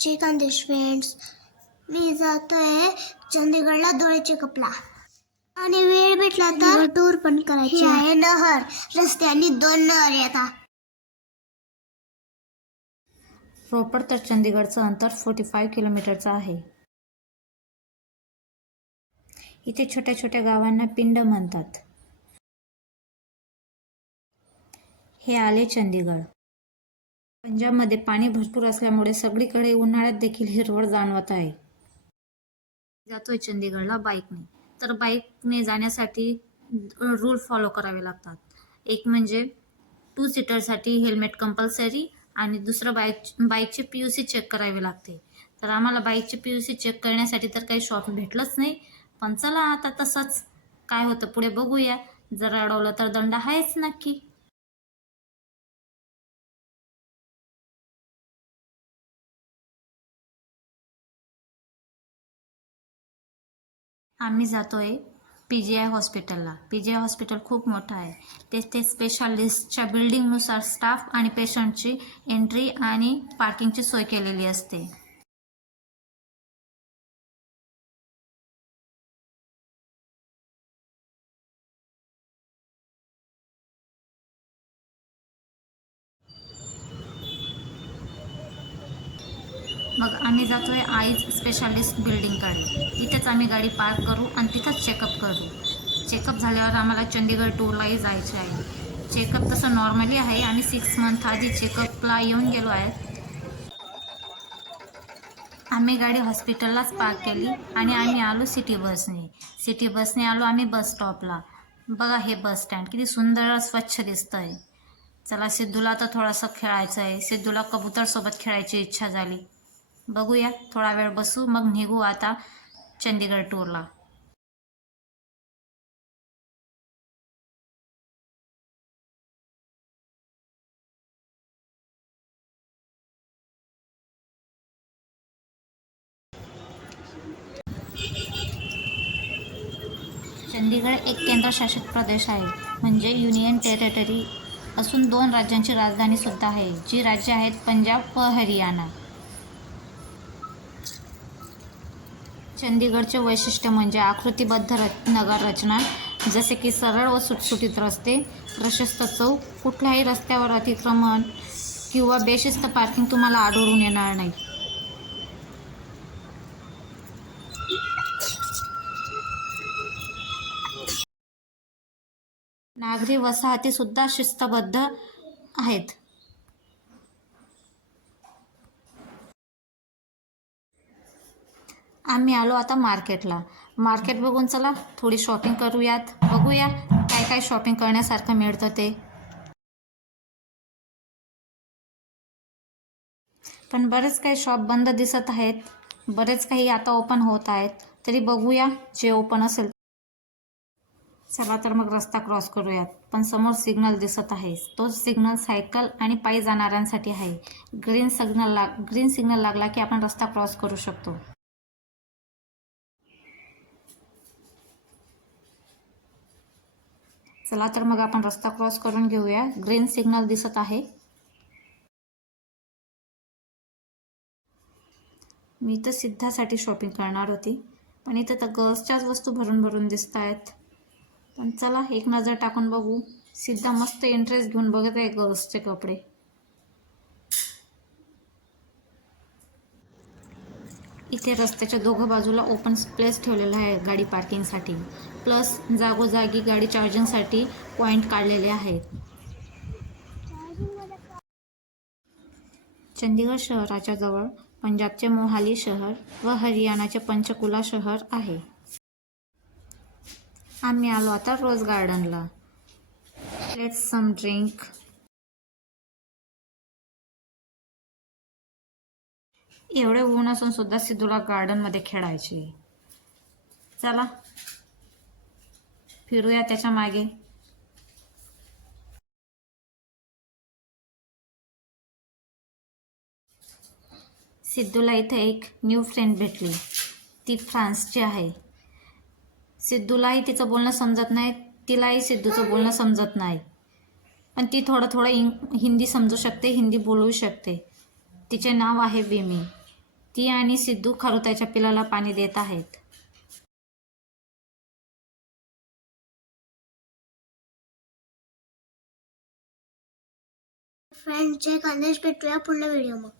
Chicken friends, मी जातोय चंदीगडला डोळे चेकअपला आणि वेळ भेटला तर टूर पण करायची आहे. नहर रस्त्याने 2 नहर येतात. रोपड तर चंदीगडचं अंतर 45 किलोमीटरचं आहे. इथे छोट्या छोट्या गावांना पिंड म्हणतात. हे आले चंदीगड. पंजाबमध्ये पाणी भरपूर असल्यामुळे सगळीकडे उन्हाळ्यात देखील हिरवळ जाणवत आहे. जातोय चंदीगडला बाईकने. तर बाईकने जाण्यासाठी रूल फॉलो करावे लागतात. एक म्हणजे 2 सीटरसाठी हेल्मेट कंपल्सरी आणि दुसरं बाईकची PUC चेक करावी लागते. तर आम्हाला बाईकची PUC चेक करण्यासाठी तर काही शॉप भेटलंच नाही. पण चला आता तसंच काय होतं पुढे बघूया. जर अडवलं तर दंड आहेच नक्की. आम्ही जातोय PGI हॉस्पिटलला. PGI हॉस्पिटल खूप मोठं आहे. तेथे स्पेशालिस्टच्या बिल्डिंगनुसार स्टाफ आणि पेशंटची एंट्री आणि पार्किंगची सोय केलेली असते. मग आम्ही जातोय आईज स्पेशालिस्ट बिल्डिंगकडे. तिथेच आम्ही गाडी पार्क करू आणि तिथंच चेकअप करू. चेकअप झाल्यावर आम्हाला चंदीगड टूरलाही जायचे आहे. चेकअप तसं नॉर्मली आहे. आम्ही 6 मंथ आधी चेकअपला येऊन गेलो आहे. आम्ही गाडी हॉस्पिटललाच पार्क केली आणि आम्ही आलो सिटी बसने आलो आम्ही बस स्टॉपला. बघा हे बस स्टँड किती सुंदर स्वच्छ दिसतंय. चला सिद्धूला तर थोडंसं खेळायचं आहे. सिद्धूला कबूतरसोबत खेळायची इच्छा झाली. बघूया थोडा वेळ बसू मग निघू आता चंदीगड टूरला. चंदीगड एक केंद्रशासित प्रदेश आहे म्हणजे युनियन टेरिटरी असून 2 राज्यांची राजधानी सुद्धा आहे. जी राज्ये आहेत पंजाब व हरियाणा. चंदीगडचे वैशिष्ट्य म्हणजे आकृतिबद्ध नगर रचना, जसे की सरळ व सुटसुटीत रस्ते, प्रशस्त चौक, कुठल्याही रस्त्यावर अतिक्रमण किंवा बेशिस्त पार्किंग तुम्हाला आढळून येणार नाही. नागरी वसाहती सुद्धा शिस्तबद्ध आहेत. आम्ही आलो आता मार्केटला. मार्केट बघून चला थोडी शॉपिंग करूयात. बघूया काय काय शॉपिंग करण्यासारखं मिळतं ते. पण बरेच काही शॉप बंद दिसत आहेत. बरेच काही आता ओपन होत आहेत. तरी बघूया जे ओपन असेल. चला तर मग रस्ता क्रॉस करूयात. पण समोर सिग्नल दिसत आहे. तो सिग्नल सायकल आणि पायी जाणाऱ्यांसाठी आहे. ग्रीन सिग्नल लागला की आपण रस्ता क्रॉस करू शकतो. चला तर मग आपण रस्ता क्रॉस करून घेऊया. ग्रीन सिग्नल दिसत आहे. मी तर सिद्धासाठी शॉपिंग करणार होती, पण इथं तर गर्ल्सच्याच वस्तू भरून भरून दिसत आहेत. पण चला एक नजर टाकून बघू. सिद्धा मस्त इंटरेस्ट घेऊन बघत आहे गर्ल्सचे कपडे. इथे रस्त्याच्या दोघं बाजूला ओपन प्लेस ठेवलेला आहे गाडी पार्किंगसाठी. प्लस जागोजागी गाडी चार्जिंगसाठी पॉईंट काढलेले आहेत. चंदीगड शहराच्या जवळ पंजाबचे मोहाली शहर व हरियाणाचे पंचकुला शहर आहे. आम्ही आलो आता रोज गार्डनला. Let's some drink. एवढे ऊन असून सुद्धा सिद्धूला गार्डनमध्ये खेळायचे. चला फिरूया त्याच्या मागे. सिद्धूला इथे एक न्यू फ्रेंड भेटली. ती फ्रान्सची आहे. सिद्धूलाही तिचं बोलणं समजत नाही, तिलाही सिद्धूचं बोलणं समजत नाही. पण ती थोडं हिंदी समजू शकते, हिंदी बोलू शकते. तिचे नाव आहे विमी. ती आणि सिद्धू खारुताईच्या पिलाला पाणी देत आहेत. फ्रेंड्स, एक आदेश भेटूया पुढल्या व्हिडिओ मग.